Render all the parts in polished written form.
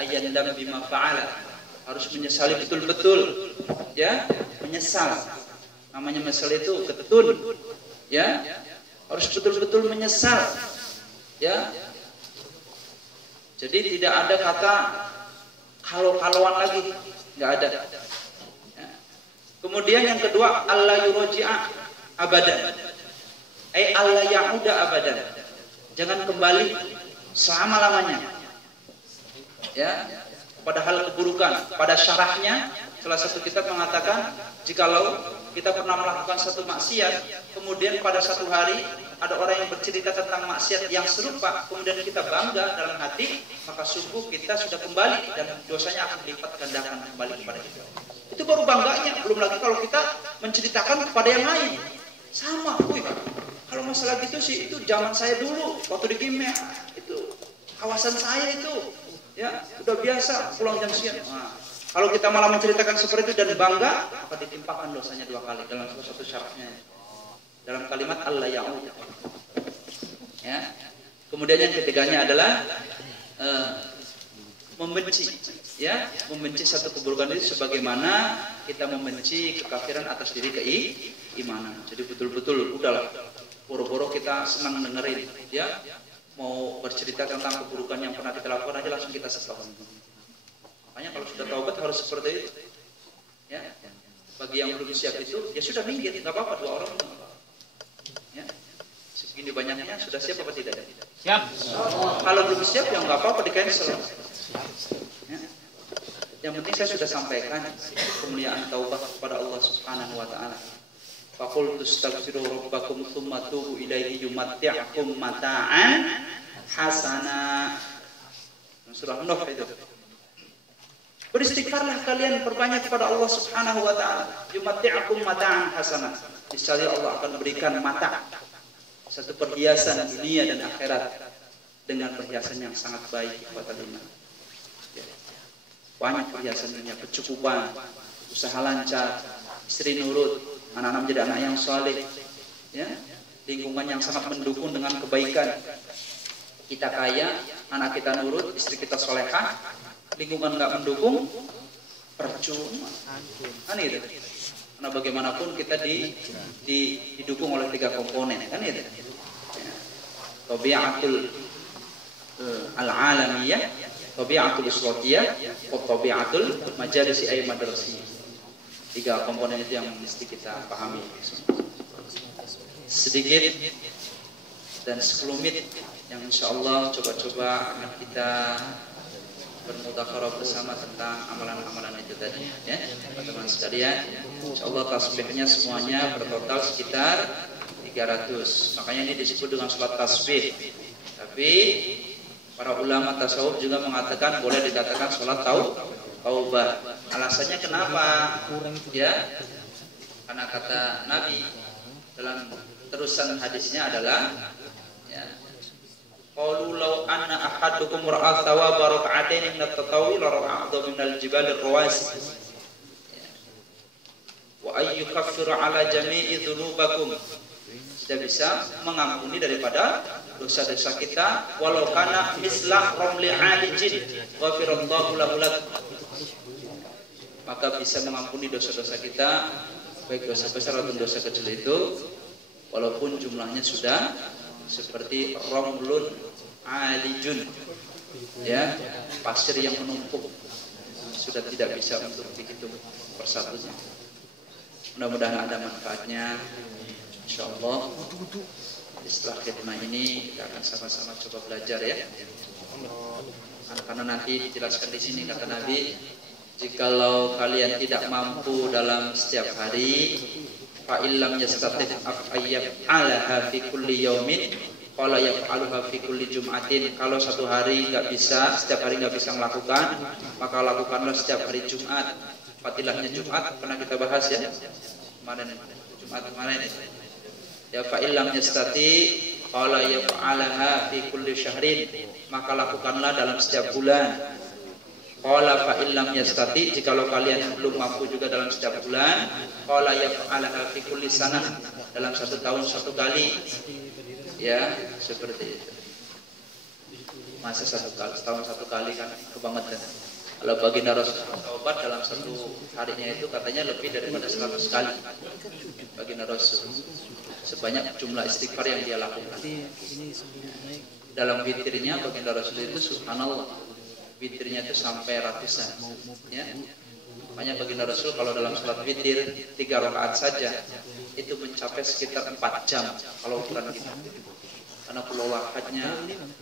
ayandam bima fa'ala, harus menyesali betul-betul, ya, menyesal. Namanya menyesal itu ketun, ya, harus betul-betul menyesal, ya. Jadi tidak ada kata kalau-kaloan lagi, nggak ada. Ya. Kemudian yang kedua, Allah yuraji'a abadan, Allah ya'uda abadan, jangan kembali selama-lamanya, ya, pada hal keburukan. Pada syarahnya salah satu kitab mengatakan, jikalau kita pernah melakukan satu maksiat, kemudian pada satu hari ada orang yang bercerita tentang maksiat yang serupa, kemudian kita bangga dalam hati, maka sungguh kita sudah kembali dan dosanya akan dilipat gandakan kembali kepada kita. Itu baru bangganya. Belum lagi kalau kita menceritakan kepada yang lain. Sama, kalau masalah gitu sih, itu zaman saya dulu waktu di Kimia, itu kawasan saya itu, ya, udah biasa pulang jam siang. Nah, kalau kita malah menceritakan seperti itu dan bangga, maka ditimpakan dosanya 2 kali dalam salah satu syaratnya. Dalam kalimat Allah ya'ud. Ya. Kemudian yang ketiganya adalah membenci, ya, membenci satu keburukan itu sebagaimana kita membenci kekafiran atas diri keimanan. Jadi betul-betul udahlah, boro-boro kita senang dengerin, ya, mau bercerita tentang keburukan yang pernah kita lakukan aja langsung kita sesalkan. Makanya kalau sudah taubat harus seperti itu, ya. Bagi yang belum siap itu, ya sudah minggir, nggak apa-apa, 2 orang, ya. Segini banyaknya sudah siap apa tidak? Siap. Kalau belum siap, ya nggak apa-apa, di cancel. Ya. Yang penting saya sudah sampaikan kemuliaan taubat kepada Allah Subhanahu Wa Taala. Faqultu astaghfiru rabbakum tsumma tubu ilaihi yumatti'ukum mata'an hasana. Surah Nuh itu. Beristighfarlah kalian, perbanyak kepada Allah Subhanahu Wa Taala. Yumatti'ukum mata'an hasana. Niscaya Allah akan berikan mata, satu perhiasan dunia dan akhirat, dengan perhiasan yang sangat baik kepada iman. Banyak perhiasan dunia, kecukupan, usaha lancar, istri nurut, anak-anak menjadi anak yang saleh, ya, lingkungan yang sangat mendukung dengan kebaikan. Kita kaya, anak kita nurut, istri kita solehah, lingkungan nggak mendukung, percuma. Kan itu. Karena bagaimanapun kita didukung oleh 3 komponen, kan itu. Ya. Tabiatul al-alamiyah, tabiatul islatiyah, tabiatul majalisi ay madrasiyah. 3 komponen itu yang mesti kita pahami. Sedikit dan sekelumit yang insya Allah coba-coba akan kita bermudzakarah bersama tentang amalan-amalan itu tadi, ya, teman-teman sekalian. Insyaallah tasbihnya semuanya bertotal sekitar 300. Makanya ini disebut dengan salat tasbih. Tapi para ulama tasawuf juga mengatakan boleh dikatakan salat taubah. Alasannya kenapa? Ya, karena kata Nabi dalam terusan hadisnya adalah, ya, qalu law anna ahadukum ra'a thawaba rak'atain min at-tatawwi la ra'a min al-jibal ar-rawasi wa ay yukaffiru ala jami'i dhunubakum. Tidak bisa mengampuni daripada dosa-dosa kita walau kana mislah ramli alijin ghafirallahu lahu lak. Maka bisa mengampuni dosa-dosa kita, baik dosa besar atau dosa kecil itu, walaupun jumlahnya sudah seperti ramlun alijun, ya, pasir yang menumpuk, sudah tidak bisa untuk dihitung persatunya. Mudah-mudahan ada manfaatnya, insyaallah. Setelah khidmah ini kita akan sama-sama coba belajar, ya, karena nanti dijelaskan di sini kata Nabi, jikalau kalian tidak mampu dalam setiap hari, fa illam yastatib ayyaf'alaha fi kulli yaumin qala yaf'aluha fi kulli jum'atin. Kalau satu hari nggak bisa, setiap hari nggak bisa melakukan, maka lakukanlah setiap hari Jumat. Fadilahnya Jumat pernah kita bahas, ya, kemarin, Jumat kemarin. Ya, fa illam yastati qala yaf'alaha fi kulli syahrin, maka lakukanlah dalam setiap bulan. Qala fa illam yastati, jikalau kalian belum mampu juga dalam setiap bulan, qala yaf'alaha fi kulli sanah, dalam 1 tahun 1 kali, ya, seperti itu. Masa setahun satu kali kan kebangetan. Kalau baginda Rasul taubat dalam satu harinya itu katanya lebih daripada 100 kali baginda Rasul. Sebanyak jumlah istighfar yang dia lakukan. Dalam witirnya baginda Rasul itu subhanallah. Witirnya itu sampai ratusan. Ya. Makanya baginda Rasul kalau dalam salat witir 3 rakaat saja itu mencapai sekitar 4 jam kalau ukuran kita. Karena kulawahadnya,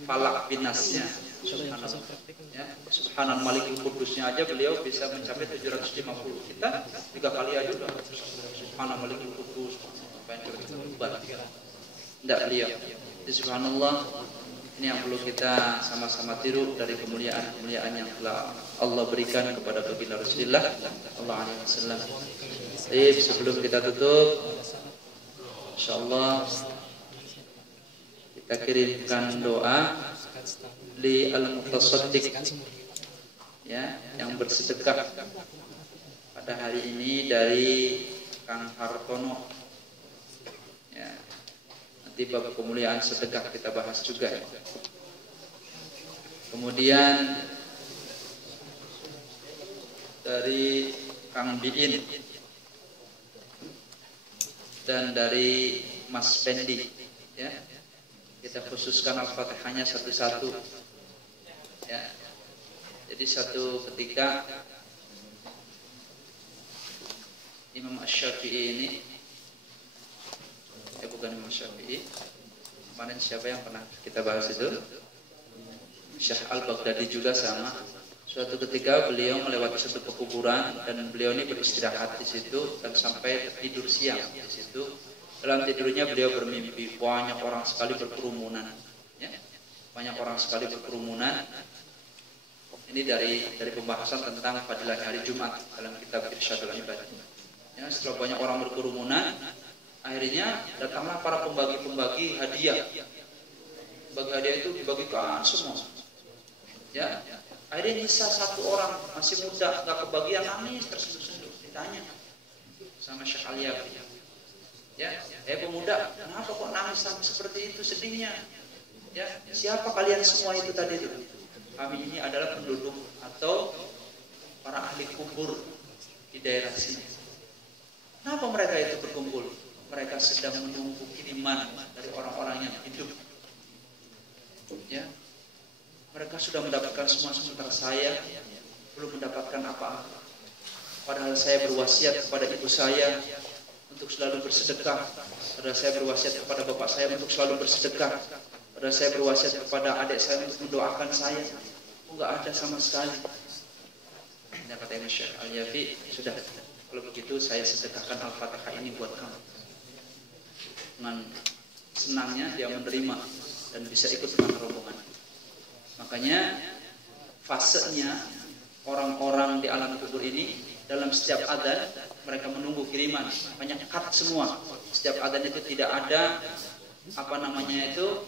falak binasnya, subhanallah. Ya, subhanal malikul kudusnya aja beliau bisa mencapai 750. Kita 3 kali aja udah subhanal malikul kudus. Apa yang kita buat? Tidak beliau. Jadi subhanallah, ini yang perlu kita sama-sama tiru dari kemuliaan-kemuliaan yang telah Allah berikan kepada baginda Rasulullah sallallahu alaihi wasallam. Baik, sebelum kita tutup, insyaallah kita kirimkan doa li al-mutasaddiq, ya, yang bersedekah pada hari ini dari Kang Hartono. Ya, nanti bab kemuliaan sedekah kita bahas juga. Ya. Kemudian dari Kang Biin dan dari Mas Pendi, ya. Kita khususkan Al-Fatihahnya satu-satu. Ya. Jadi satu ketika Imam Asy-Syafi'i ini, bukan Imam Syafi'i, kemarin siapa yang pernah kita bahas itu? Syekh Al-Baghdadi juga sama. Suatu ketika beliau melewati satu pekuburan dan beliau ini beristirahat di situ dan sampai tidur siang di situ. Dalam tidurnya beliau bermimpi banyak orang sekali berkerumunan, ya? Banyak orang sekali berkerumunan. Ini dari pembahasan tentang fadilah hari Jumat dalam kitab Irsyadul Ibad. Ya, setelah banyak orang berkerumunan, akhirnya datanglah para pembagi-pembagi hadiah. Bagi hadiah itu dibagikan semua. Ya, akhirnya nyisa satu orang masih muda, nggak kebagian, nangis tersentuh-sentuh. Ditanya sama Syekh Al-Yafi. Ya, pemuda, kenapa kok nangis sampai seperti itu sedihnya? Ya, siapa kalian semua itu tadi itu? Kami ini adalah penduduk atau para ahli kubur di daerah sini. Kenapa mereka itu berkumpul? Mereka sedang menunggu kiriman dari orang-orang yang hidup. Ya, mereka sudah mendapatkan semua, sementara saya belum mendapatkan apa-apa. Padahal saya berwasiat kepada ibu saya untuk selalu bersedekah. Padahal saya berwasiat kepada bapak saya untuk selalu bersedekah. Padahal saya berwasiat kepada adik saya untuk mendoakan saya. Enggak ada sama sekali. Nah, kata Syekh Al-Yafi, sudah, kalau begitu saya sedekahkan Al-Fatihah ini buat kamu. Dengan senangnya dia menerima dan bisa ikut dengan rombongan. Makanya fasenya orang-orang di alam kubur ini dalam setiap adzan mereka menunggu kiriman, banyak cut semua. Setiap adzan itu tidak ada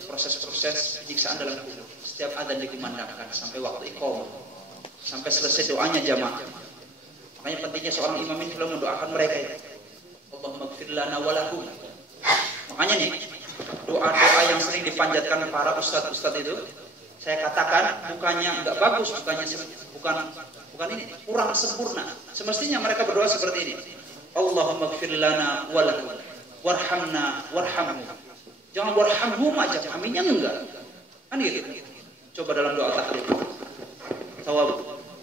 proses-proses penyiksaan dalam kubur. Setiap adzan dikumandangkan sampai waktu iqamah, sampai selesai doanya jamaah. Makanya pentingnya seorang imam ini selalu mendoakan mereka itu. Allahumma ighfir lana wa lahum. Makanya nih, doa-doa yang sering dipanjatkan para ustadz-ustadz itu, saya katakan bukannya enggak bagus, bukan ini, kurang sempurna. Semestinya mereka berdoa seperti ini. Allahumma ighfir lana wa lahum warhamna warhamhum. Jangan warhamhum aja, kaminya enggak. Kan gitu. Coba dalam doa tahlil.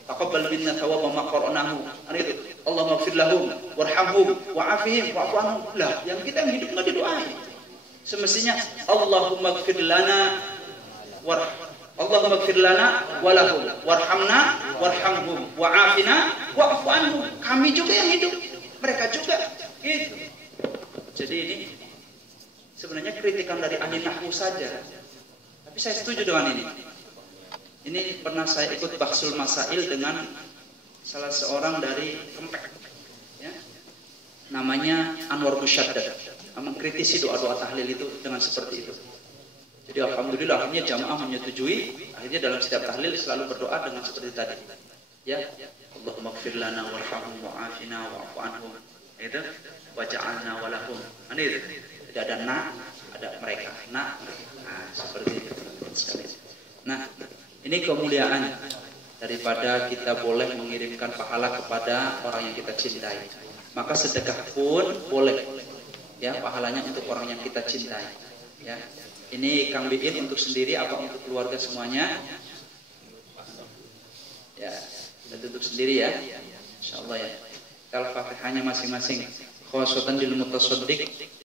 Taqabbal minna thawaba ma qara'nahu. Kan gitu. Allahumma ighfir lahum warhamhum wa'afihim wa'fu anhum. Lah, yang kita yang hidup enggak didoain. Semestinya Allahumma ighfir lana Allahumma ighfir lana wa lahum warhamna warhamhum wa'afina wa'fu anhum. Kami juga yang hidup, mereka juga gitu. Jadi ini sebenarnya kritikan dari ahli nahwu saja. Tapi saya setuju dengan ini. Ini pernah saya ikut bahsul masail dengan salah seorang dari Kempek, ya. Namanya Anwar Musyaddad. Mengkritisi doa-doa tahlil itu dengan seperti itu. Jadi alhamdulillah akhirnya jamaah menyetujui. Akhirnya dalam setiap tahlil selalu berdoa dengan seperti tadi. Ya, Allahumma ighfir lana warhamhum wa'afina wa'fu anhum. Itu waja'alna walahum. Ini itu. Tidak ada na, ada mereka. Nah, seperti itu. Nah, Ini kemuliaan daripada kita boleh mengirimkan pahala kepada orang yang kita cintai. Maka sedekah pun boleh, ya, pahalanya untuk orang yang kita cintai. Ya, ini Kang Biin untuk sendiri apa untuk keluarga semuanya? Ya, untuk sendiri ya, insyaallah ya. Al-Fatihahnya masing-masing. Khosatan lil mutasaddiq